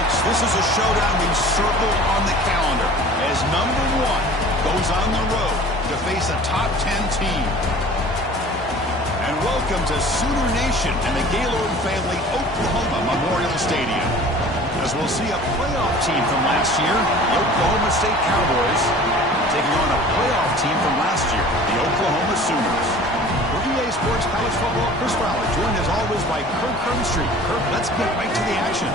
folks. This is a showdown we've circled on the calendar as number 1 goes on the road to face a top 10 team. And welcome to Sooner Nation and the Gaylord family Oklahoma Memorial Stadium, as we'll see a playoff team from last year, the Oklahoma State Cowboys, taking on a playoff team from last year, the Oklahoma Sooners. For EA Sports College Football, Chris Fowler, joined as always by Kirk Hermstreet. Kirk, let's get right to the action.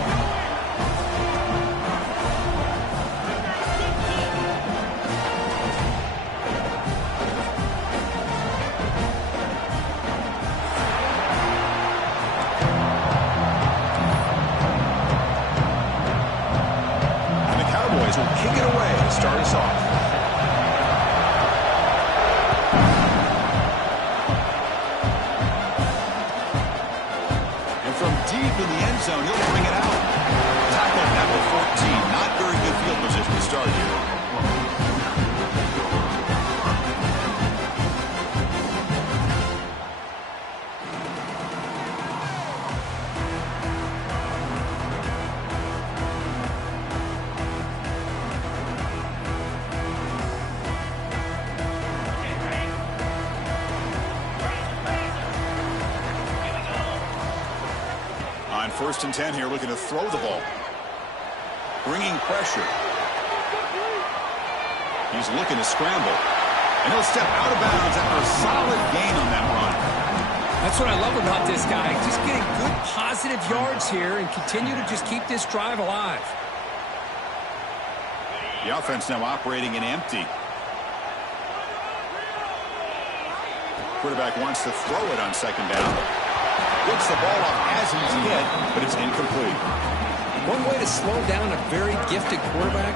And the Cowboys will kick it away to start us off. Deep in the end zone, he'll bring it out. Tackle number 14. Not very good field position to start here. On 1st and 10 here, looking to throw the ball. Bringing pressure. He's looking to scramble. And he'll step out of bounds after a solid gain on that run. That's what I love about this guy. Just getting good positive yards here and continue to just keep this drive alive. The offense now operating in empty. Quarterback wants to throw it on 2nd down. Gets the ball off as he's hit, but it's incomplete. One way to slow down a very gifted quarterback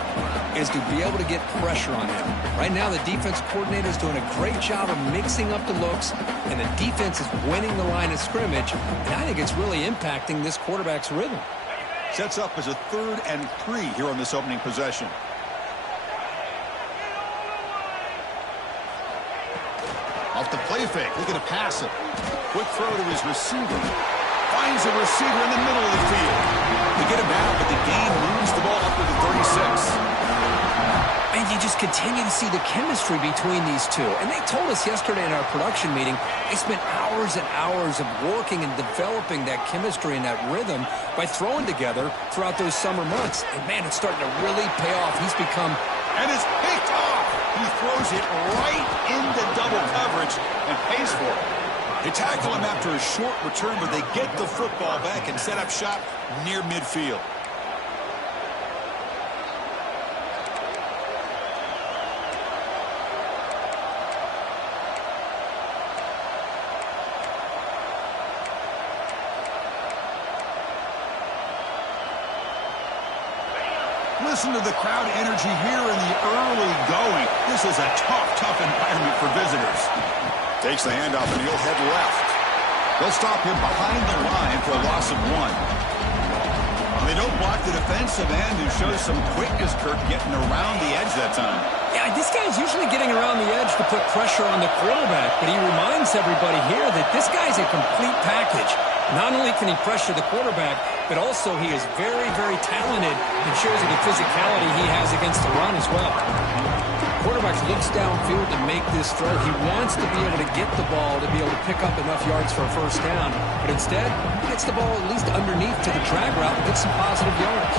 is to be able to get pressure on him. Right now, the defense coordinator is doing a great job of mixing up the looks, and the defense is winning the line of scrimmage, and I think it's really impacting this quarterback's rhythm. Sets up as a 3rd and 3 here on this opening possession. Off the play fake, looking to pass it. Quick throw to his receiver. Finds a receiver in the middle of the field. They get him out, but the gain moves the ball up to the 36. And you just continue to see the chemistry between these two. And they told us yesterday in our production meeting, they spent hours and hours of working and developing that chemistry and that rhythm by throwing together throughout those summer months. And, man, it's starting to really pay off. He's become... And it's picked off. He throws it right into double coverage and pays for it. They tackle him after a short return, but they get the football back and set up shop near midfield. Listen to the crowd energy here in the early going. This is a tough environment for visitors. Takes the handoff and he'll head left. They'll stop him behind the line for a loss of 1. They don't block the defensive end, who shows some quickness, Kirk, getting around the edge that time. Yeah, this guy's usually getting around the edge to put pressure on the quarterback, but he reminds everybody here that this guy's a complete package. Not only can he pressure the quarterback, but also he is very, very talented and shows you the physicality he has against the run as well. Quarterback looks downfield to make this throw. He wants to be able to get the ball to be able to pick up enough yards for a 1st down, but instead, he gets the ball at least underneath to the drag route and gets some positive yards.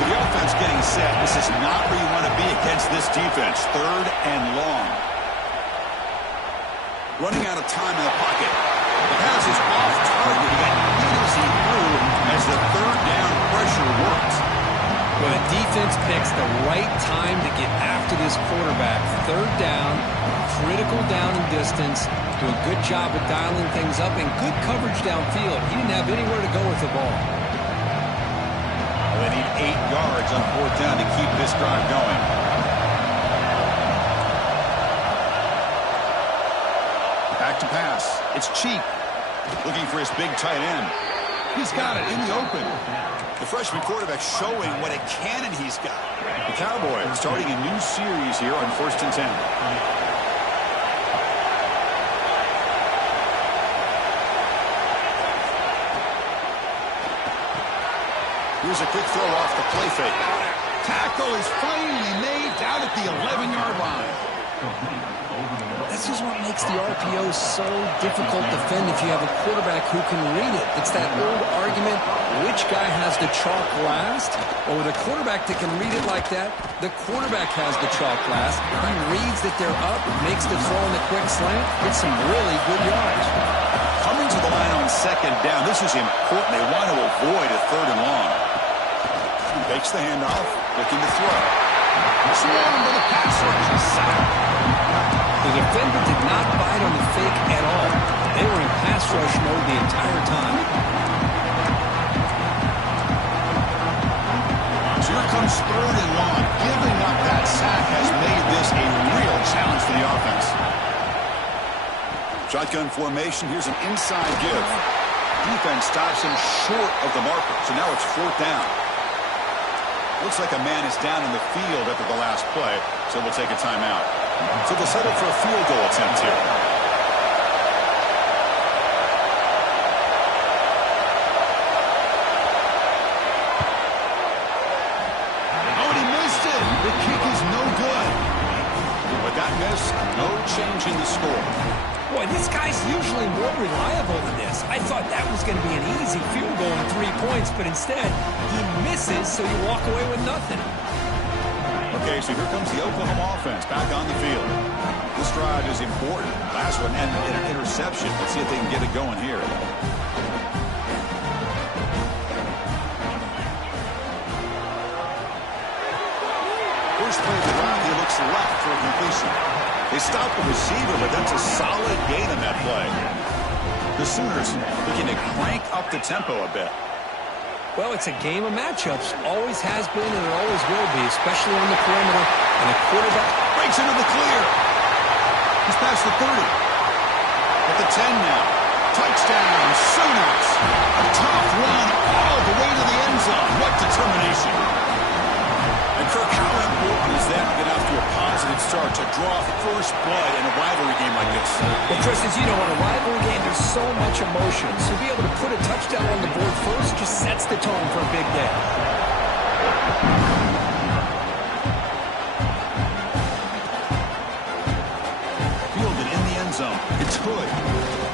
So the offense getting set. This is not where you want to be against this defense. 3rd and long. Running out of time in the pocket. The pass is off target. He got easy through as the 3rd down pressure works. Well, the defense picks the right time to get after this quarterback. 3rd down, critical down and distance. Do a good job of dialing things up and good coverage downfield. He didn't have anywhere to go with the ball. Well, they need 8 yards on 4th down to keep this drive going. Back to pass. It's Cheek. Looking for his big tight end. He's got it in the open. The freshman quarterback showing what a cannon he's got. The Cowboys starting a new series here on 1st and 10. Here's a quick throw off the play fake. Tackle is finally made down at the 11-yard line. This is what makes the RPO so difficult to defend if you have a quarterback who can read it. It's that old argument, which guy has the chalk last? Well, with a quarterback that can read it like that, the quarterback has the chalk last. He reads that they're up, makes the throw in the quick slant, gets some really good yards. Coming to the line on second down, this is important. They want to avoid a third and long. Takes the handoff, looking to throw. Swarmed with a pass rush, sack. The defender did not bite on the fake at all. They were in pass rush mode the entire time. So here comes third and long. Giving up that sack has made this a real challenge for the offense. Shotgun formation. Here's an inside give. Defense stops him short of the marker. So now it's fourth down. Looks like a man is down in the field after the last play, so we'll take a timeout. So they'll settle for a field goal attempt here. Oh, and he missed it. The kick is no good. With that miss, no change in the score. Boy, this guy's usually more reliable than this. I thought that was going to be an easy field goal and 3 points, but instead, he misses, so you walk away with nothing. Okay, so here comes the Oklahoma offense back on the field. This drive is important. Last one ended in an interception. Let's see if they can get it going here. First play of the drive, he looks left for a completion. They stop the receiver, but that's a solid gain in that play. The Sooners looking to crank up the tempo a bit. Well, it's a game of matchups. Always has been and it always will be, especially on the perimeter. And the quarterback breaks into the clear. He's past the 30. At the 10 now. Touchdown, Sooners. A tough run all the way to the end zone. What determination. And Kirk, how important is that to get off to a positive start, to draw first blood in a rivalry game like this? Well, Chris, as you know, in a rivalry game, there's so much emotion. So to be able to put a touchdown on the board first just sets the tone for a big day. Fielded in the end zone. It's Hood.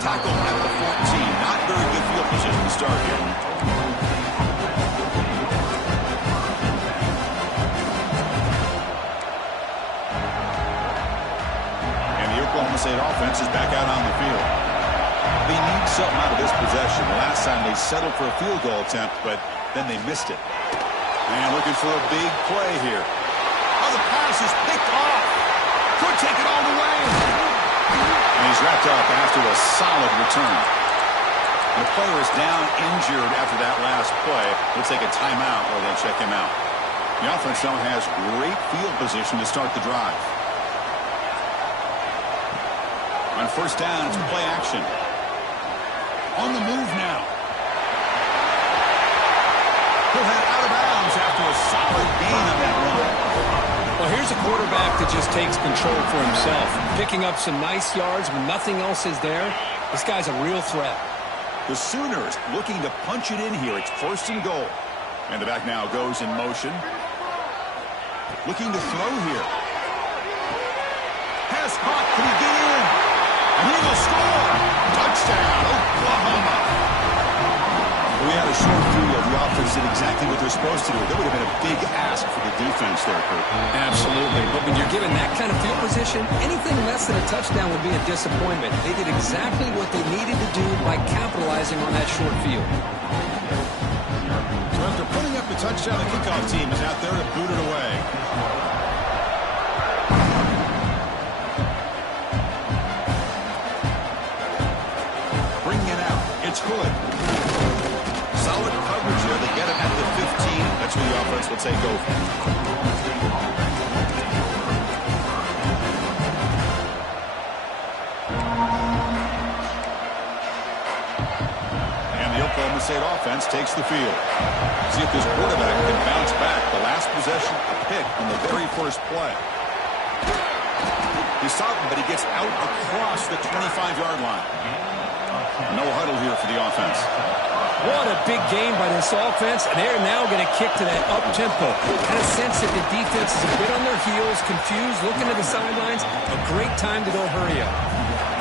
Tackle at the 14. Not very good field position to start here. Oklahoma State offense is back out on the field. They need something out of this possession. The last time they settled for a field goal attempt, but then they missed it. And looking for a big play here. Oh, the pass is picked off. Could take it all the way. And he's wrapped up after a solid return. The player is down injured after that last play. They'll take a timeout or they'll check him out. The offense now has great field position to start the drive. On first down, it's play action. On the move now. He'll head out of bounds after a solid gain on that run. Well, here's a quarterback that just takes control for himself. Picking up some nice yards when nothing else is there. This guy's a real threat. The Sooners looking to punch it in here. It's first and goal. And the back now goes in motion. Looking to throw here. Pass caught. Can he get in? And he will score. Touchdown, Oklahoma. We had a short field. The offense did exactly what they're supposed to do. That would have been a big ask for the defense there, Kurt. Absolutely. But when you're given that kind of field position, anything less than a touchdown would be a disappointment. They did exactly what they needed to do by capitalizing on that short field. So after putting up the touchdown, the kickoff team is out there to boot it away. It's Hood. Solid coverage here. They get him at the 15. That's where the offense will take over. And the Oklahoma State offense takes the field. See if this quarterback can bounce back. The last possession, a pick on the very first play. He stopped him, but he gets out across the 25-yard line. No huddle here for the offense. What a big game by this offense, and they're now going to kick to that up-tempo. Kind of sense that the defense is a bit on their heels, confused, looking at the sidelines. A great time to go hurry up.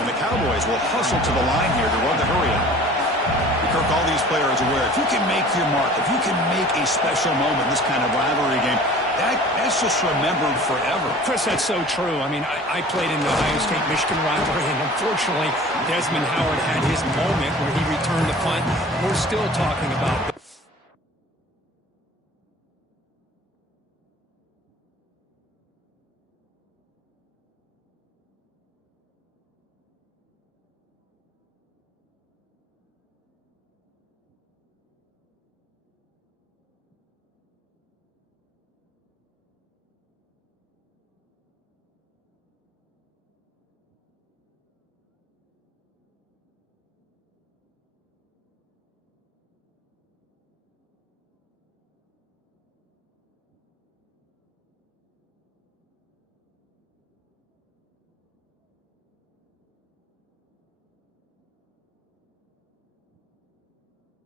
And the Cowboys will hustle to the line here to run the hurry up. Kirk, all these players aware, if you can make your mark, if you can make a special moment in this kind of rivalry game, that's just remembered forever. Chris, that's so true. I mean, I played in the Ohio State-Michigan rivalry, and unfortunately, Desmond Howard had his moment where he returned the punt. We're still talking about